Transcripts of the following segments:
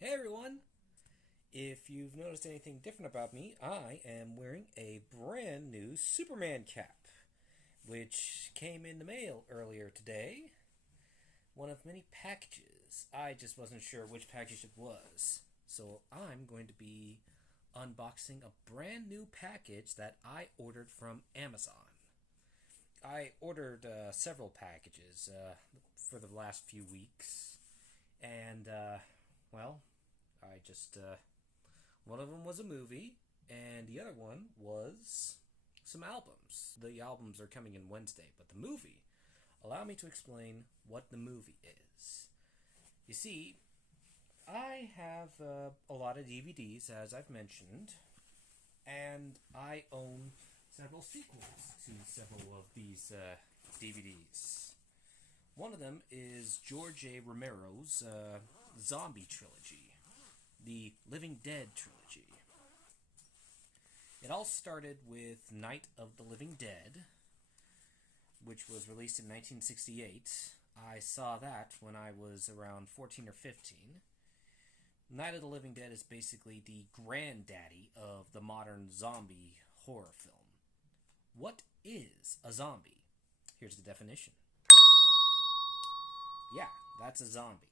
Hey everyone! If you've noticed anything different about me, I am wearing a brand new Superman cap, which came in the mail earlier today. One of many packages. I just wasn't sure which package it was. So I'm going to be unboxing a brand new package that I ordered from Amazon. I ordered several packages for the last few weeks, and well, I just one of them was a movie, and the other one was some albums. The albums are coming in Wednesday, but the movie, allow me to explain what the movie is. You see, I have a lot of DVDs, as I've mentioned, and I own several sequels to several of these DVDs. One of them is George A. Romero's zombie trilogy, the Living Dead trilogy. It all started with Night of the Living Dead, which was released in 1968. I saw that when I was around 14 or 15. Night of the Living Dead is basically the granddaddy of the modern zombie horror film. What is a zombie? Here's the definition. Yeah, that's a zombie.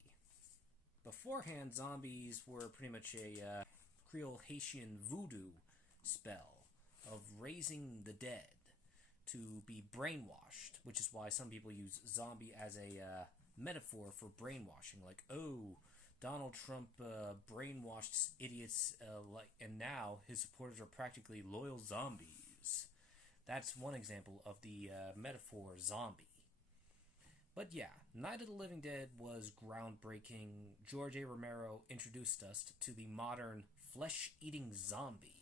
Beforehand, zombies were pretty much a Creole Haitian voodoo spell of raising the dead to be brainwashed, which is why some people use zombie as a metaphor for brainwashing. Like, oh, Donald Trump brainwashed idiots, and now his supporters are practically loyal zombies. That's one example of the metaphor zombie. But yeah, Night of the Living Dead was groundbreaking. George A. Romero introduced us to the modern flesh eating zombie.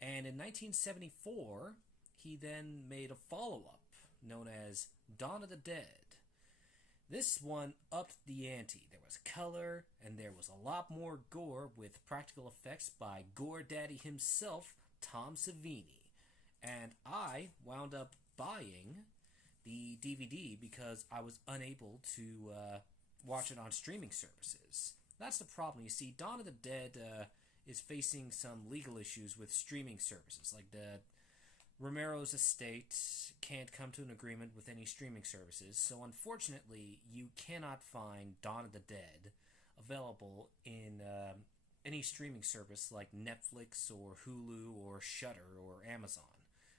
And in 1974, he then made a follow up known as Dawn of the Dead. This one upped the ante. There was color, and there was a lot more gore with practical effects by Gore Daddy himself, Tom Savini. And I wound up buying the DVD because I was unable to watch it on streaming services. That's the problem. You see, Dawn of the Dead is facing some legal issues with streaming services. Like the Romero's estate can't come to an agreement with any streaming services, so unfortunately, you cannot find Dawn of the Dead available in any streaming service like Netflix or Hulu or Shudder or Amazon,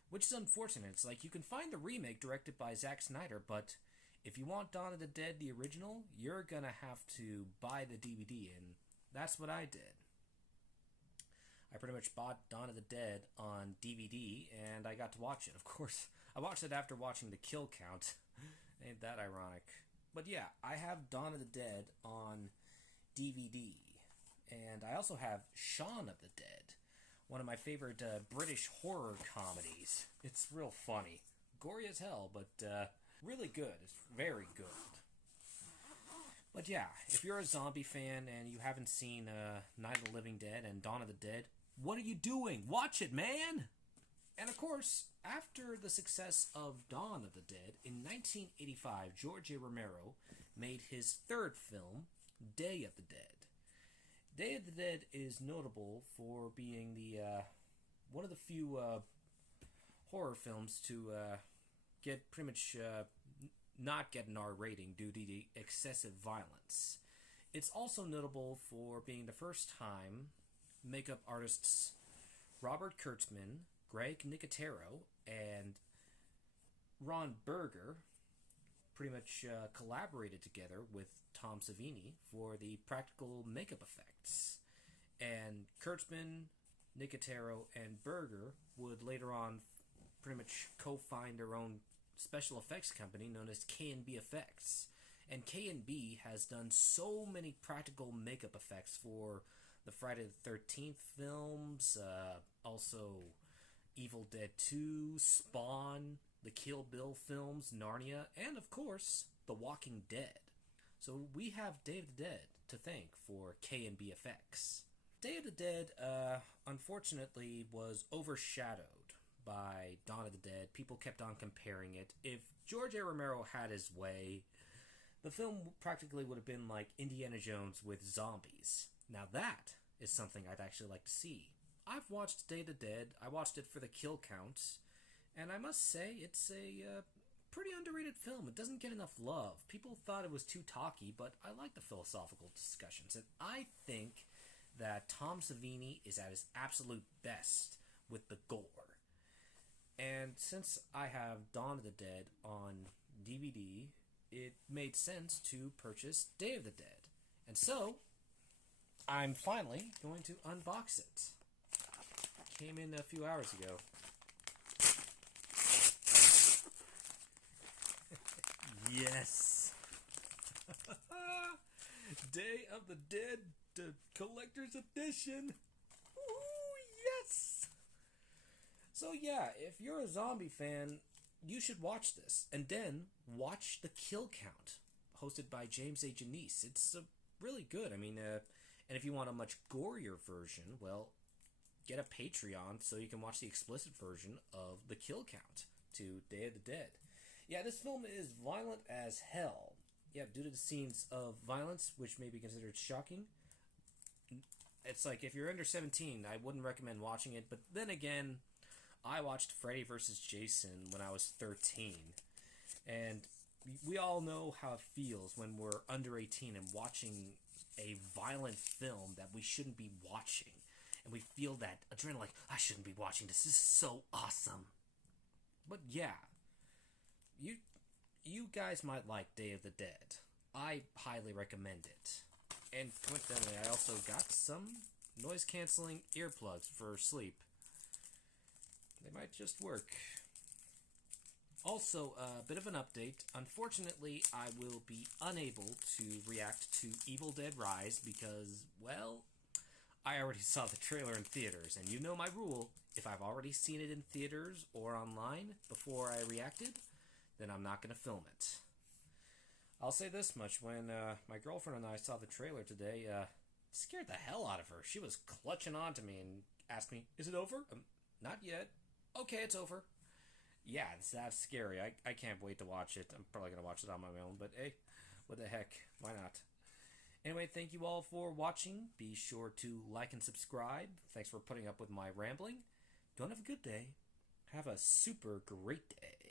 which is unfortunate. It's like you can find the remake directed by Zack Snyder, but if you want Dawn of the Dead, the original, you're gonna have to buy the DVD, and that's what I did. I pretty much bought Dawn of the Dead on DVD, and I got to watch it. Of course, I watched it after watching the kill count. Ain't that ironic? But yeah, I have Dawn of the Dead on DVD, and I also have Shaun of the Dead, one of my favorite British horror comedies. It's real funny. Gory as hell, but really good. It's very good. But yeah, if you're a zombie fan and you haven't seen Night of the Living Dead and Dawn of the Dead, what are you doing? Watch it, man! And of course, after the success of Dawn of the Dead, in 1985, George A. Romero made his third film, Day of the Dead. Day of the Dead is notable for being the one of the few horror films to get pretty much not get an R rating due to the excessive violence. It's also notable for being the first time makeup artists Robert Kurtzman, Greg Nicotero, and Ron Berger pretty much collaborated together with Tom Savini for the practical makeup effects. And Kurtzman, Nicotero, and Berger would later on pretty much co-find their own special effects company known as K&B Effects. And K&B has done so many practical makeup effects for the Friday the 13th films, also Evil Dead 2, Spawn, the Kill Bill films, Narnia, and of course, The Walking Dead. So we have Day of the Dead to thank for K&B Effects. Day of the Dead, unfortunately, was overshadowed by Dawn of the Dead. People kept on comparing it. If George A. Romero had his way, the film practically would have been like Indiana Jones with zombies. Now that is something I'd actually like to see. I've watched Day of the Dead. I watched it for the kill counts, and I must say it's a pretty underrated film. It doesn't get enough love. People thought it was too talky, but I like the philosophical discussions, and I think that Tom Savini is at his absolute best with the gore. And since I have Dawn of the Dead on DVD, it made sense to purchase Day of the Dead. And so, I'm finally going to unbox it. Came in a few hours ago. Yes! Day of the Dead, the collector's edition! Ooh, yes! So yeah, if you're a zombie fan, you should watch this. And then watch The Kill Count, hosted by James A. Janice. It's really good. I mean, and if you want a much gorier version, well, get a Patreon so you can watch the explicit version of The Kill Count to Day of the Dead. Yeah, this film is violent as hell. Yeah, due to the scenes of violence, which may be considered shocking. It's like, if you're under 17, I wouldn't recommend watching it. But then again, I watched Freddy vs. Jason when I was 13. And we all know how it feels when we're under 18 and watching a violent film that we shouldn't be watching. And we feel that adrenaline, like, I shouldn't be watching this. This is so awesome. But yeah, you guys might like Day of the Dead. I highly recommend it. And coincidentally, I also got some noise-canceling earplugs for sleep. They might just work. Also, a bit of an update. Unfortunately, I will be unable to react to Evil Dead Rise because, well, I already saw the trailer in theaters, and you know my rule. If I've already seen it in theaters or online before I reacted, then I'm not going to film it. I'll say this much. When my girlfriend and I saw the trailer today, it scared the hell out of her. She was clutching on to me and asked me, "Is it over?" Not yet. Okay, it's over. Yeah, that's scary. I can't wait to watch it. I'm probably going to watch it on my own, but hey, what the heck? Why not? Anyway, thank you all for watching. Be sure to like and subscribe. Thanks for putting up with my rambling. Don't have a good day. Have a super great day.